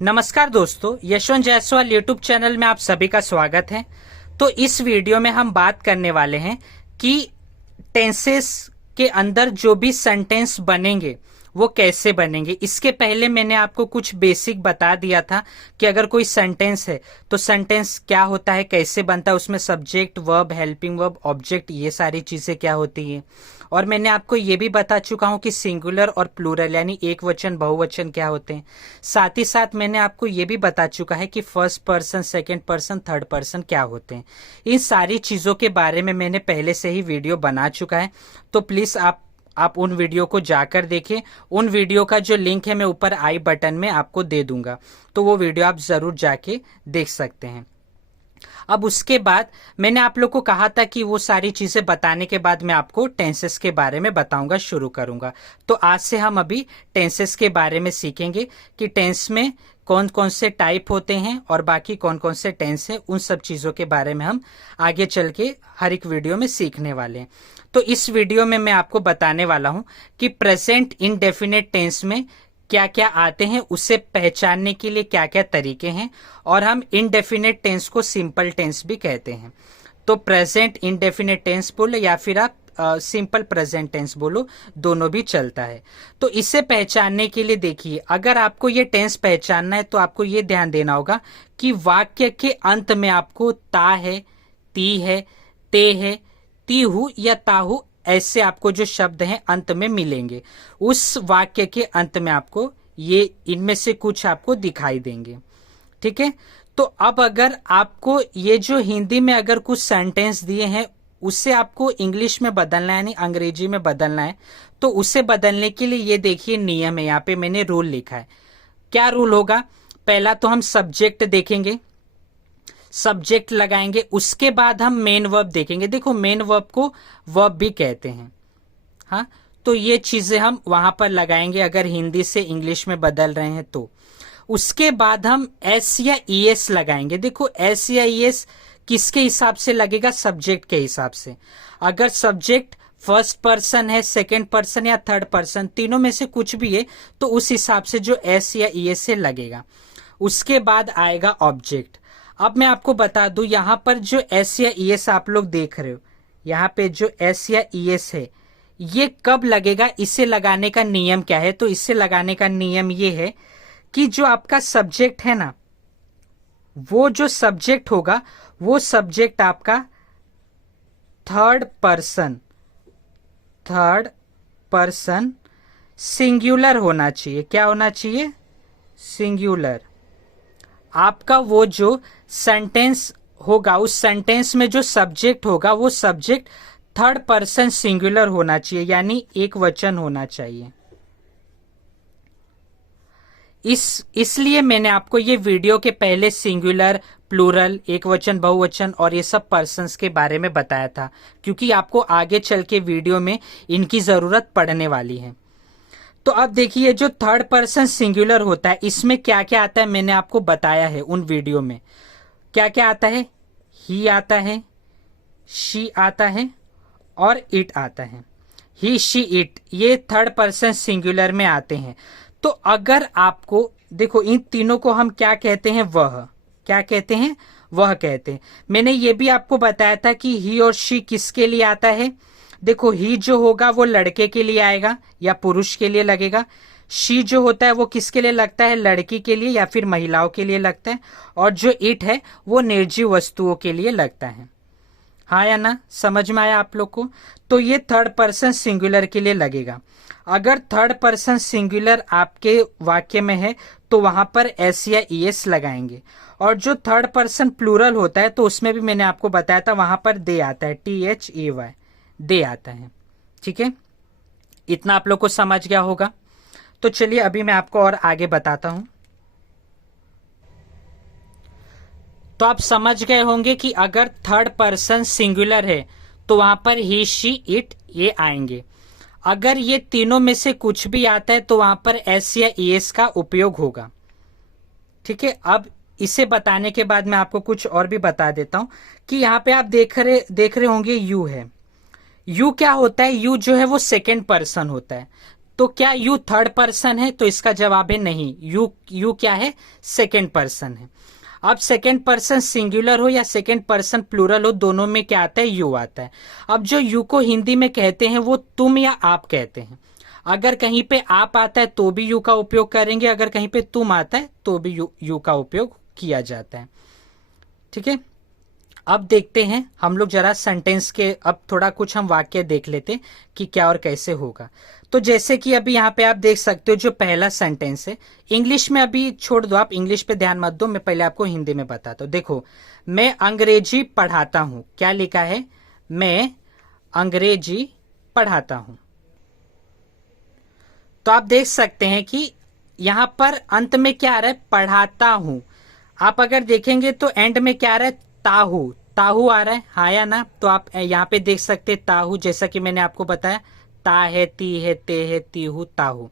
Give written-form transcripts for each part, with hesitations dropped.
नमस्कार दोस्तों, Yashwant Jaiswal YouTube channel में आप सभी का स्वागत है। तो इस वीडियो में हम बात करने वाले हैं कि टेंसेस के अंदर जो भी सेंटेंस बनेंगे वो कैसे बनेंगे। इसके पहले मैंने आपको कुछ बेसिक बता दिया था कि अगर कोई सेंटेंस है तो सेंटेंस क्या होता है, कैसे बनता है, उसमें subject, verb, helping verb, object, ये सारी चीजें क्या होती हैं। और मैंने आपको ये भी बता चुका हूं कि सिंगुलर और प्लूरल यानी एक वचन, बहुवचन क्या होते हैं। साथ ही साथ मैंने आपको ये भी बता चुका है कि first person, second person, third person क्या होते हैं। इन सारी चीजों के बारे में मैंने पहले से ही वीडियो बना चुका है, तो प्लीज आप उन वीडियो को जाकर देखें। उन वीडियो का जो लिंक है मैं ऊपर आई बटन में आपको दे दूंगा, तो वो वीडियो आप जरूर जाके देख सकते हैं। अब उसके बाद मैंने आप लोग को कहा था कि वो सारी चीजें बताने के बाद मैं आपको टेंसेस के बारे में बताऊंगा, शुरू करूंगा। तो आज से हम अभी टेंसेस के बारे में सीखेंगे कि टेंस में कौन कौन से टाइप होते हैं और बाकी कौन कौन से टेंस हैं। उन सब चीजों के बारे में हम आगे चल के हर एक वीडियो में सीखने वाले हैं। तो इस वीडियो में मैं आपको बताने वाला हूं कि प्रेजेंट इंडेफिनिट टेंस में क्या क्या आते हैं, उसे पहचानने के लिए क्या क्या तरीके हैं, और हम इनडेफिनेट टेंस को सिंपल टेंस भी कहते हैं। तो प्रेजेंट इंडेफिनेट टेंस बोलो या फिर आप सिंपल प्रेजेंट टेंस बोलो, दोनों भी चलता है। तो इसे पहचानने के लिए देखिए, अगर आपको ये टेंस पहचानना है तो आपको ये ध्यान देना होगा कि वाक्य के अंत में आपको ता है, ती है, ते है, ती हूं या ताहू, ऐसे आपको जो शब्द हैं अंत में मिलेंगे। उस वाक्य के अंत में आपको ये इनमें से कुछ आपको दिखाई देंगे। ठीक है, तो अब अगर आपको ये जो हिंदी में अगर कुछ सेंटेंस दिए हैं उससे आपको इंग्लिश में बदलना है, यानी अंग्रेजी में बदलना है, तो उसे बदलने के लिए ये देखिए नियम है। यहाँ पे मैंने रूल लिखा है। क्या रूल होगा? पहला तो हम सब्जेक्ट देखेंगे, सब्जेक्ट लगाएंगे, उसके बाद हम मेन वर्ब देखेंगे। देखो मेन वर्ब को वर्ब भी कहते हैं, हाँ, तो ये चीजें हम वहां पर लगाएंगे अगर हिंदी से इंग्लिश में बदल रहे हैं तो। उसके बाद हम एस या ईएस लगाएंगे। देखो एस या ईएस किसके हिसाब से लगेगा? सब्जेक्ट के हिसाब से। अगर सब्जेक्ट फर्स्ट पर्सन है, सेकंड पर्सन या थर्ड पर्सन, तीनों में से कुछ भी है, तो उस हिसाब से जो एस या ईएस से लगेगा। उसके बाद आएगा ऑब्जेक्ट। अब मैं आपको बता दूं, यहां पर जो एस या ईएस आप लोग देख रहे हो, यहां पे जो एस या ईएस है, ये कब लगेगा, इसे लगाने का नियम क्या है? तो इसे लगाने का नियम ये है कि जो आपका सब्जेक्ट है ना, वो जो सब्जेक्ट होगा वो सब्जेक्ट आपका थर्ड पर्सन सिंगुलर होना चाहिए। क्या होना चाहिए? सिंगुलर। आपका वो जो सेंटेंस होगा, उस सेंटेंस में जो सब्जेक्ट होगा वो सब्जेक्ट थर्ड पर्सन सिंगुलर होना चाहिए, यानी एक वचन होना चाहिए। इसलिए मैंने आपको ये वीडियो के पहले सिंगुलर, प्लूरल, एक वचन, बहुवचन और ये सब पर्सन्स के बारे में बताया था, क्योंकि आपको आगे चल के वीडियो में इनकी जरूरत पड़ने वाली है। तो अब देखिए, जो थर्ड पर्सन सिंगुलर होता है इसमें क्या क्या आता है मैंने आपको बताया है उन वीडियो में। क्या क्या आता है? ही आता है, शी आता है और इट आता है। ही, शी, इट, ये थर्ड पर्सन सिंगुलर में आते हैं। तो अगर आपको देखो, इन तीनों को हम क्या कहते हैं? वह। क्या कहते हैं? वह कहते हैं। मैंने ये भी आपको बताया था कि ही और शी किसके लिए आता है। देखो ही जो होगा वो लड़के के लिए आएगा या पुरुष के लिए लगेगा। शी जो होता है वो किसके लिए लगता है? लड़की के लिए या फिर महिलाओं के लिए लगता है। और जो इट है वो निर्जीव वस्तुओं के लिए लगता है। हाँ या ना? समझ में आया आप लोग को? तो ये थर्ड पर्सन सिंगुलर के लिए लगेगा। अगर थर्ड पर्सन सिंगुलर आपके वाक्य में है तो वहां पर एस या ईएस लगाएंगे। और जो थर्ड पर्सन प्लूरल होता है तो उसमें भी मैंने आपको बताया था, वहां पर दे आता है, THEY, दे आता है। ठीक है, इतना आप लोग को समझ गया होगा। तो चलिए अभी मैं आपको और आगे बताता हूं। तो आप समझ गए होंगे कि अगर थर्ड पर्सन सिंगुलर है तो वहां पर ही, शी, इट ये आएंगे। अगर ये तीनों में से कुछ भी आता है तो वहां पर एस या ईएस का उपयोग होगा। ठीक है, अब इसे बताने के बाद मैं आपको कुछ और भी बता देता हूं कि यहां पे आप देख रहे होंगे यू है। यू क्या होता है? यू जो है वो सेकेंड पर्सन होता है। तो क्या यू थर्ड पर्सन है? तो इसका जवाब है नहीं। यू क्या है? सेकेंड पर्सन है। अब सेकेंड पर्सन सिंगुलर हो या सेकेंड पर्सन प्लूरल हो, दोनों में क्या आता है? यू आता है। अब जो यू को हिंदी में कहते हैं वो तुम या आप कहते हैं। अगर कहीं पे आप आता है तो भी यू का उपयोग करेंगे, अगर कहीं पे तुम आता है तो भी यू का उपयोग किया जाता है। ठीक है, अब देखते हैं हम लोग जरा सेंटेंस के, अब थोड़ा कुछ हम वाक्य देख लेते हैं कि क्या और कैसे होगा। तो जैसे कि अभी यहाँ पे आप देख सकते हो जो पहला सेंटेंस है, इंग्लिश में अभी छोड़ दो, आप इंग्लिश पे ध्यान मत दो, मैं पहले आपको हिंदी में बताता हूँ। देखो, मैं अंग्रेजी पढ़ाता हूँ। क्या लिखा है? मैं अंग्रेजी पढ़ाता हूँ। तो आप देख सकते हैं कि यहां पर अंत में क्या आ रहा है? पढ़ाता हूं। आप अगर देखेंगे तो एंड में क्या आ रहा है? ताहू। ताहू आ रहा है, हाँ या ना? तो आप यहां पे देख सकते हैं ताहू, जैसा कि मैंने आपको बताया, ता है, ती है, ते है, तीहू, ताहू।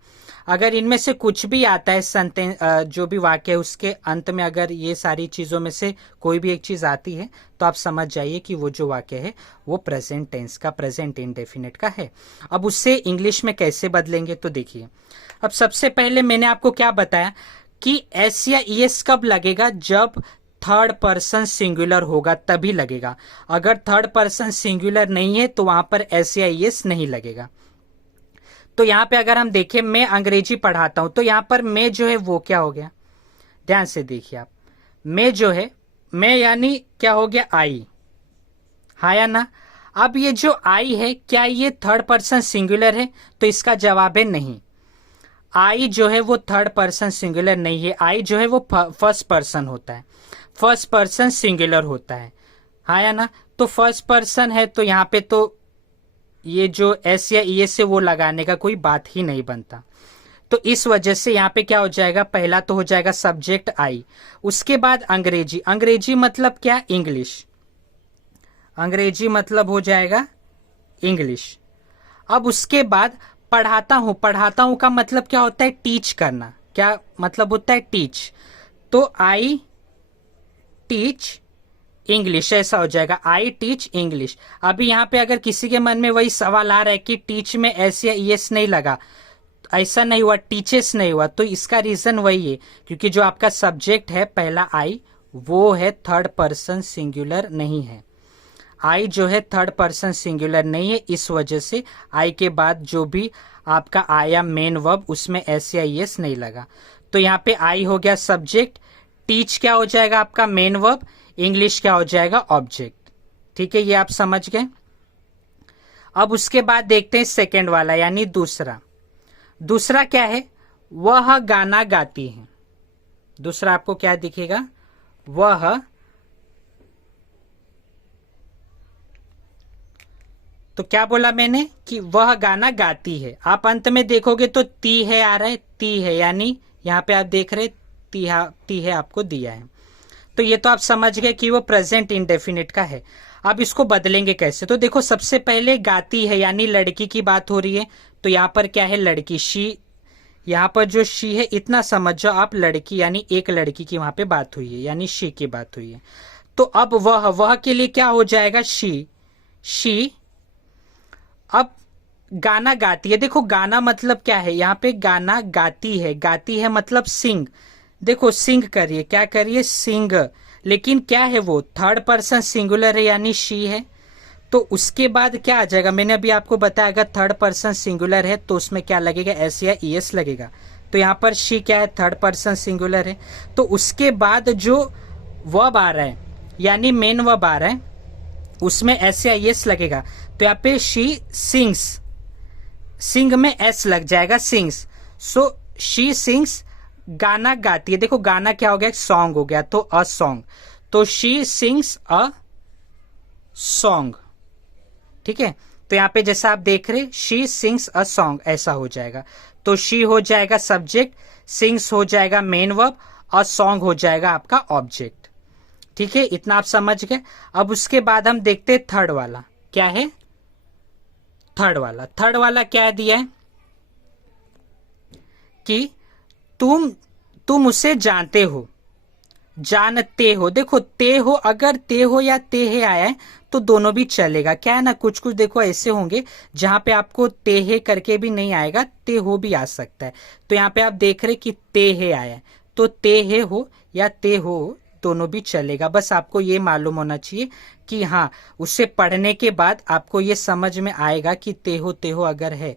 अगर इनमें से कुछ भी आता है सेंटेंस, जो भी वाक्य है उसके अंत में अगर ये सारी चीजों में से कोई भी एक चीज आती है तो आप समझ जाइए कि वो जो वाक्य है वो प्रेजेंट टेंस का, प्रेजेंट इंडेफिनिट का है। अब उससे इंग्लिश में कैसे बदलेंगे? तो देखिए, अब सबसे पहले मैंने आपको क्या बताया कि एस या ईएस कब लगेगा? जब थर्ड पर्सन सिंगुलर होगा तभी लगेगा। अगर थर्ड पर्सन सिंगुलर नहीं है तो वहां पर एस या ईएस नहीं लगेगा। तो यहां पे अगर हम देखें, मैं अंग्रेजी पढ़ाता हूं, तो यहां पर मैं जो है वो क्या हो गया? ध्यान से देखिए आप, मैं जो है, मैं यानी क्या हो गया? आई, हाँ या ना? अब ये जो आई है, क्या ये थर्ड पर्सन सिंगुलर है? तो इसका जवाब है नहीं। आई जो है वो थर्ड पर्सन सिंगुलर नहीं है। आई जो है वो फर्स्ट पर्सन होता है, फर्स्ट पर्सन सिंगुलर होता है, हाँ या ना? तो फर्स्ट पर्सन है तो यहाँ पे तो ये जो एस या ई से वो लगाने का कोई बात ही नहीं बनता। तो इस वजह से यहाँ पे क्या हो जाएगा? पहला तो हो जाएगा सब्जेक्ट आई, उसके बाद अंग्रेजी। अंग्रेजी मतलब क्या? इंग्लिश। अंग्रेजी मतलब हो जाएगा इंग्लिश। अब उसके बाद पढ़ाता हूं। पढ़ाता हूं का मतलब क्या होता है? टीच करना। क्या मतलब होता है? टीच। तो आई टीच इंग्लिश, ऐसा हो जाएगा, आई टीच इंग्लिश। अभी यहाँ पे अगर किसी के मन में वही सवाल आ रहा है कि टीच में एस या ईएस नहीं लगा, ऐसा नहीं हुआ, टीचेस नहीं हुआ, तो इसका रीजन वही है क्योंकि जो आपका सब्जेक्ट है पहला आई, वो है थर्ड पर्सन सिंगुलर नहीं है। आई जो है थर्ड पर्सन सिंगुलर नहीं है, इस वजह से आई के बाद जो भी आपका आया मेन वर्ब, उसमें एस या ईएस नहीं लगा। तो यहाँ पे आई हो गया सब्जेक्ट, टीच क्या हो जाएगा आपका? मेन वर्ब, इंग्लिश क्या हो जाएगा? ऑब्जेक्ट। ठीक है, ये आप समझ गए। अब उसके बाद देखते हैं सेकेंड वाला यानी दूसरा। दूसरा क्या है? वह गाना गाती है। दूसरा आपको क्या दिखेगा? वह, तो क्या बोला मैंने कि वह गाना गाती है। आप अंत में देखोगे तो ती है आ रहा है, ती है, यानी यहां पे आप देख रहे ती है आपको दिया है। तो ये तो आप समझ गए कि वो प्रेजेंट इंडेफिनिट का है। अब इसको बदलेंगे कैसे? तो देखो, सबसे पहले गाती है यानी लड़की की बात हो रही है, तो यहां पर क्या है? लड़की, शी। यहां पर जो शी है इतना समझ जाओ आप, लड़की यानी एक लड़की की वहां पे बात हुई है, यानी शी की बात हुई है। तो अब वह के लिए क्या हो जाएगा? शी। अब गाना गाती है। देखो, गाना मतलब क्या है? यहाँ पे गाना गाती है, गाती है मतलब सिंग। देखो, सिंग करिए, क्या करिए? सिंग। लेकिन क्या है वो? थर्ड पर्सन सिंगुलर है यानी शी है। तो उसके बाद क्या आ जाएगा? मैंने अभी आपको बताया, अगर थर्ड पर्सन सिंगुलर है तो उसमें क्या लगेगा? एस या ईएस लगेगा। तो यहाँ पर शी क्या है? थर्ड पर्सन सिंगुलर है। तो उसके बाद जो वर्ब आ रहा है यानी मेन वर्ब आ रहा है, उसमें एस या ईएस लगेगा। तो यहाँ पे शी सिंग्स, सिंग में एस लग जाएगा, सिंग्स। सो शी सिंग्स, गाना गाती है। देखो, गाना क्या हो गया? सॉन्ग हो गया, तो अ सॉन्ग। तो शी सिंग्स अ सॉन्ग। ठीक है, तो यहां पे जैसा आप देख रहे, शी सिंग्स अ सॉन्ग, ऐसा हो जाएगा। तो शी हो जाएगा सब्जेक्ट, सिंग्स हो जाएगा मेन वर्ब, अ सॉन्ग हो जाएगा आपका ऑब्जेक्ट। ठीक है, इतना आप समझ गए। अब उसके बाद हम देखते हैं थर्ड वाला क्या है। थर्ड वाला क्या दिया है कि तुम उसे जानते हो। जानते हो, देखो ते हो, अगर ते हो या ते है आया है तो दोनों भी चलेगा। क्या है ना, कुछ कुछ देखो ऐसे होंगे जहां पे आपको ते है करके भी नहीं आएगा, ते हो भी आ सकता है। तो यहाँ पे आप देख रहे कि ते है आया है, तो ते है हो या ते हो दोनों भी चलेगा। बस आपको ये मालूम होना चाहिए कि हाँ, उसे पढ़ने के बाद आपको ये समझ में आएगा कि ते हो अगर है,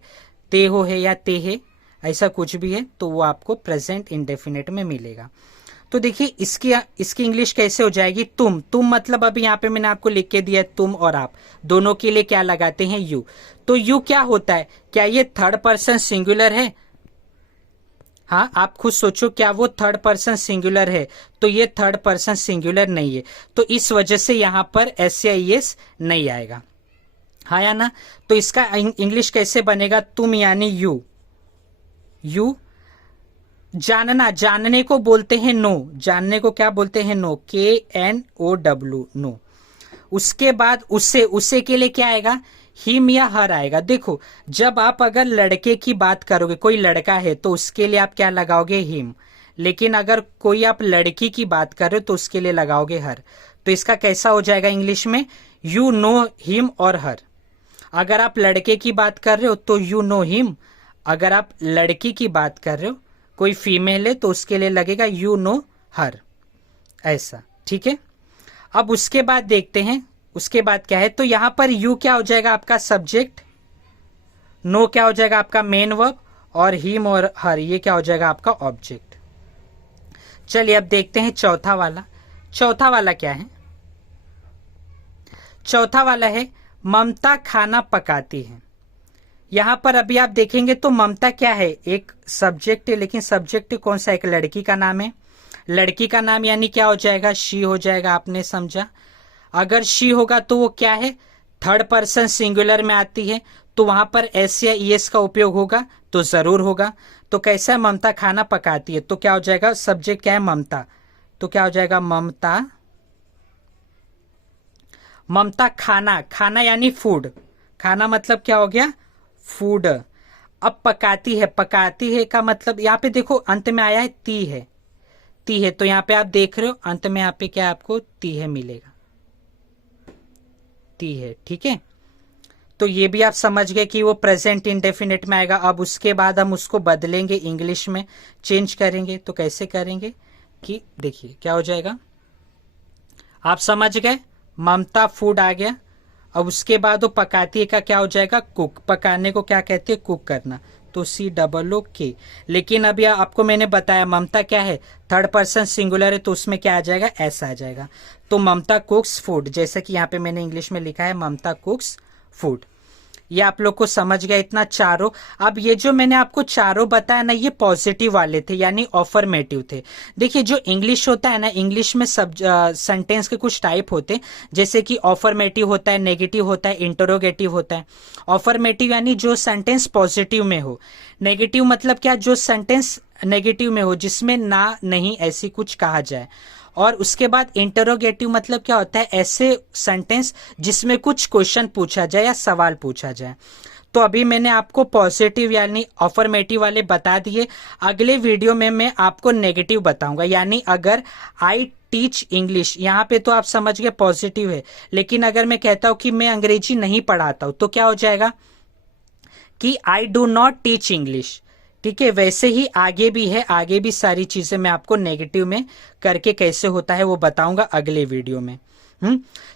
ते हो है या ते है, ऐसा कुछ भी है तो वो आपको प्रेजेंट इंडेफिनिट में मिलेगा। तो देखिए इसकी इसकी इंग्लिश कैसे हो जाएगी, तुम मतलब अभी यहाँ पे मैंने आपको लिख के दिया है तुम और आप दोनों के लिए क्या लगाते हैं, यू। तो यू क्या होता है, क्या ये थर्ड पर्सन सिंगुलर है? हाँ, आप खुद सोचो, क्या वो थर्ड पर्सन सिंगुलर है? तो ये थर्ड पर्सन सिंगुलर नहीं है, तो इस वजह से यहां पर एस या एस नहीं आएगा। हाँ या ना? तो इसका इंग्लिश कैसे बनेगा, तुम यानी यू। यू जानना, जानने को बोलते हैं नो, जानने को क्या बोलते हैं, नो, KNOW, नो। उसके बाद उससे, उससे के लिए क्या आएगा, हिम या हर आएगा। देखो जब आप अगर लड़के की बात करोगे, कोई लड़का है तो उसके लिए आप क्या लगाओगे, हिम। लेकिन अगर कोई आप लड़की की बात कर रहे हो तो उसके लिए लगाओगे हर। तो इसका कैसा हो जाएगा इंग्लिश में, यू नो हिम और हर। अगर आप लड़के की बात कर रहे हो तो यू नो हिम, अगर आप लड़की की बात कर रहे हो, कोई फीमेल है तो उसके लिए लगेगा यू नो हर, ऐसा। ठीक है, अब उसके बाद देखते हैं उसके बाद क्या है। तो यहां पर यू क्या हो जाएगा आपका सब्जेक्ट, नो क्या हो जाएगा आपका मेन वर्ब, और हिम और हर ये क्या हो जाएगा आपका ऑब्जेक्ट। चलिए अब देखते हैं चौथा वाला। चौथा वाला क्या है, चौथा वाला है ममता खाना पकाती है। यहां पर अभी आप देखेंगे तो ममता क्या है, एक सब्जेक्ट है, लेकिन सब्जेक्ट कौन सा, एक लड़की का नाम है। लड़की का नाम यानी क्या हो जाएगा, शी हो जाएगा, आपने समझा। अगर शी होगा तो वो क्या है, थर्ड पर्सन सिंगुलर में आती है, तो वहां पर एस या ईएस का उपयोग होगा, तो जरूर होगा। तो कैसा है, ममता खाना पकाती है, तो क्या हो जाएगा, सब्जेक्ट क्या है, ममता, तो क्या हो जाएगा, ममता। ममता खाना, खाना यानी फूड, खाना मतलब क्या हो गया, फूड। अब पकाती है, पकाती है का मतलब यहाँ पे देखो अंत में आया है ती है, ती है, तो यहाँ पे आप देख रहे हो अंत में यहाँ पे क्या आपको ती है मिलेगा, ती है। ठीक है, तो ये भी आप समझ गए कि वो प्रेजेंट इंडेफिनिट में आएगा। अब उसके बाद हम उसको बदलेंगे, इंग्लिश में चेंज करेंगे। तो कैसे करेंगे कि देखिए क्या हो जाएगा, आप समझ गए, ममता फूड आ गया। अब उसके बाद वो पकाती है का क्या हो जाएगा, कुक। पकाने को क्या कहते हैं, कुक करना, तो COOK। लेकिन अभी आपको मैंने बताया ममता क्या है, थर्ड पर्सन सिंगुलर है, तो उसमें क्या आ जाएगा, एस आ जाएगा। तो ममता कुक्स फूड, जैसे कि यहाँ पे मैंने इंग्लिश में लिखा है ममता कुक्स फूड। ये आप लोग को समझ गया इतना चारों। अब ये जो मैंने आपको चारों बताया ना, ये पॉजिटिव वाले थे यानी ऑफर्मेटिव थे। देखिए जो इंग्लिश होता है ना, इंग्लिश में सब सेंटेंस के कुछ टाइप होते हैं, जैसे कि ऑफर्मेटिव होता है, नेगेटिव होता है, इंटरोगेटिव होता है। ऑफर्मेटिव यानी जो सेंटेंस पॉजिटिव में हो, नेगेटिव मतलब क्या, जो सेंटेंस नेगेटिव में हो, जिसमें ना नहीं ऐसी कुछ कहा जाए। और उसके बाद इंटरोगेटिव मतलब क्या होता है, ऐसे सेंटेंस जिसमें कुछ क्वेश्चन पूछा जाए या सवाल पूछा जाए। तो अभी मैंने आपको पॉजिटिव यानी ऑफर्मेटिव वाले बता दिए। अगले वीडियो में मैं आपको नेगेटिव बताऊंगा, यानी अगर आई टीच इंग्लिश, यहाँ पे तो आप समझ गए पॉजिटिव है, लेकिन अगर मैं कहता हूं कि मैं अंग्रेजी नहीं पढ़ाता हूं, तो क्या हो जाएगा कि I do not teach English. ठीक है, वैसे ही आगे भी है, आगे भी सारी चीजें मैं आपको नेगेटिव में करके कैसे होता है वो बताऊंगा अगले वीडियो में।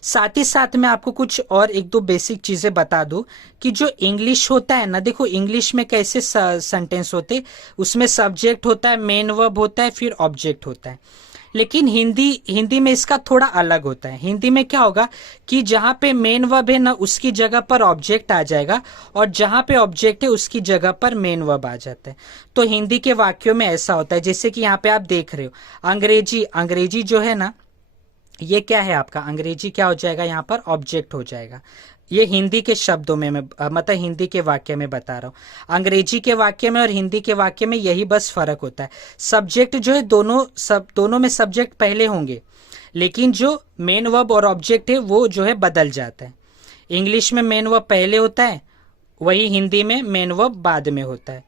साथ ही साथ मैं आपको कुछ और एक दो बेसिक चीजें बता दूं कि जो इंग्लिश होता है ना, देखो इंग्लिश में कैसे सेंटेंस होते, उसमें सब्जेक्ट होता है, मेन वर्ब होता है, फिर ऑब्जेक्ट होता है। लेकिन हिंदी में इसका थोड़ा अलग होता है। हिंदी में क्या होगा कि जहां पे मेन वर्ब है ना, उसकी जगह पर ऑब्जेक्ट आ जाएगा, और जहां पे ऑब्जेक्ट है उसकी जगह पर मेन वर्ब आ जाता है। तो हिंदी के वाक्यों में ऐसा होता है, जैसे कि यहाँ पे आप देख रहे हो अंग्रेजी, अंग्रेजी जो है ना, ये क्या है आपका, अंग्रेजी क्या हो जाएगा, यहाँ पर ऑब्जेक्ट हो जाएगा। ये हिंदी के शब्दों में मैं मतलब हिंदी के वाक्य में बता रहा हूं। अंग्रेजी के वाक्य में और हिंदी के वाक्य में यही बस फर्क होता है। सब्जेक्ट जो है दोनों में सब्जेक्ट पहले होंगे, लेकिन जो मेन वर्ब और ऑब्जेक्ट है वो जो है बदल जाता है। इंग्लिश में मेन वर्ब पहले होता है, वही हिंदी में मेन वर्ब बाद में होता है,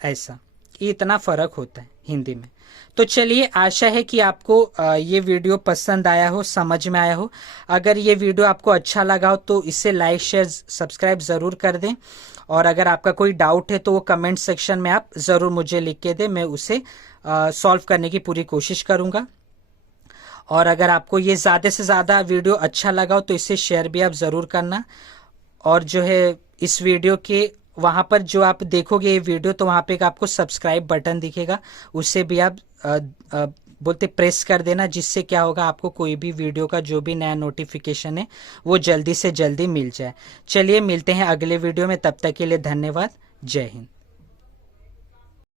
ऐसा। ये इतना फर्क होता है हिंदी में। तो चलिए, आशा है कि आपको ये वीडियो पसंद आया हो, समझ में आया हो। अगर ये वीडियो आपको अच्छा लगा हो तो इसे लाइक, शेयर, सब्सक्राइब ज़रूर कर दें। और अगर आपका कोई डाउट है तो वो कमेंट सेक्शन में आप ज़रूर मुझे लिख के दें, मैं उसे सॉल्व करने की पूरी कोशिश करूँगा। और अगर आपको ये ज़्यादा से ज़्यादा वीडियो अच्छा लगा हो तो इसे शेयर भी आप ज़रूर करना। और जो है इस वीडियो के वहाँ पर जो आप देखोगे ये वीडियो, तो वहाँ पे एक आपको सब्सक्राइब बटन दिखेगा, उसे भी आप बोलते प्रेस कर देना, जिससे क्या होगा, आपको कोई भी वीडियो का जो भी नया नोटिफिकेशन है वो जल्दी से जल्दी मिल जाए। चलिए, मिलते हैं अगले वीडियो में, तब तक के लिए धन्यवाद। जय हिंद।